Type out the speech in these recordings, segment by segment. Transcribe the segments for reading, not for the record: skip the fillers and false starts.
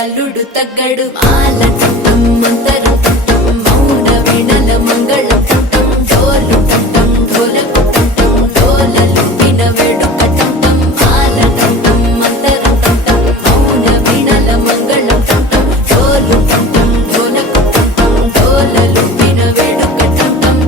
అల్లుడు తగ్గడు మాల టం మంతరం టం మౌన వీణల మంగళం టం డోలు టం ఢోలకు టం డోలలు విన వేడుక టం మాల టం మంతరం టం మౌన వీణల మంగళం టం డోలు టం ఢోలకు టం డోలలు విన వేడుక టం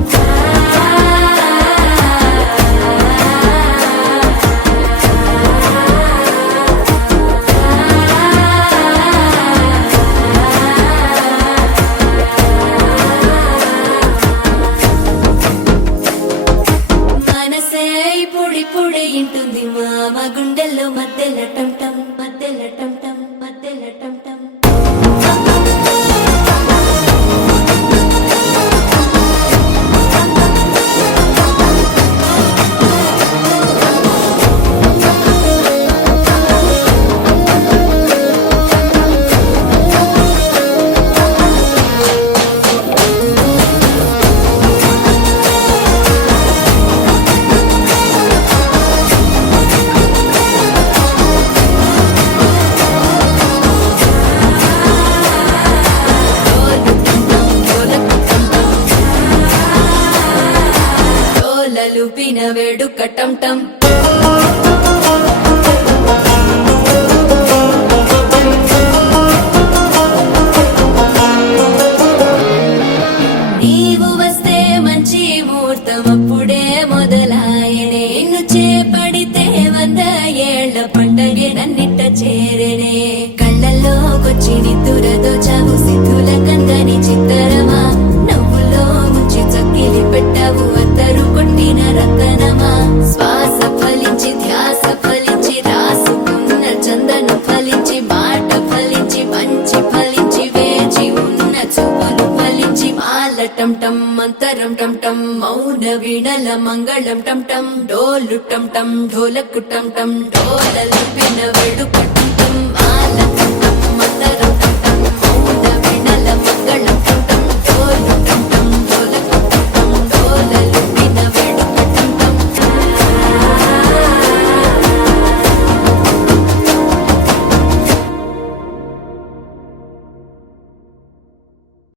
పొడి ఇంటుంది మామ గుండెల్లో మధ్యల టం మధ్యల టం మధ్యల టం లూపిన వేడుక టం టం నీవు వస్తే మంచి ముహూర్తం అప్పుడే మొదలాయనే నిన్ను చేపడితే 100 ఏళ్ల పండగే నన్నిట్ట చేరేనే కళ్ళల్లోకొచ్చి నిద్దురతో చావు సిద్ధుల కందని చిత్తరమా నవ్వులో ముంచి చక్కిలి పెట్టావు అత్తరు కొట్టిన రతనమా శ్వాస ఫలించి ధ్యాస ఫలించి రాసుకున్న చందనం ఫలించి మాట ఫలించి మంచి ఫలించి వేచి ఉన్న చూపులు ఫలించి మాల టం మంతరం టం మౌన వీణల మంగళం టం డోలు టం ఢోలకు టం డోలలు విన వేడుక టం మాల టం మంతరం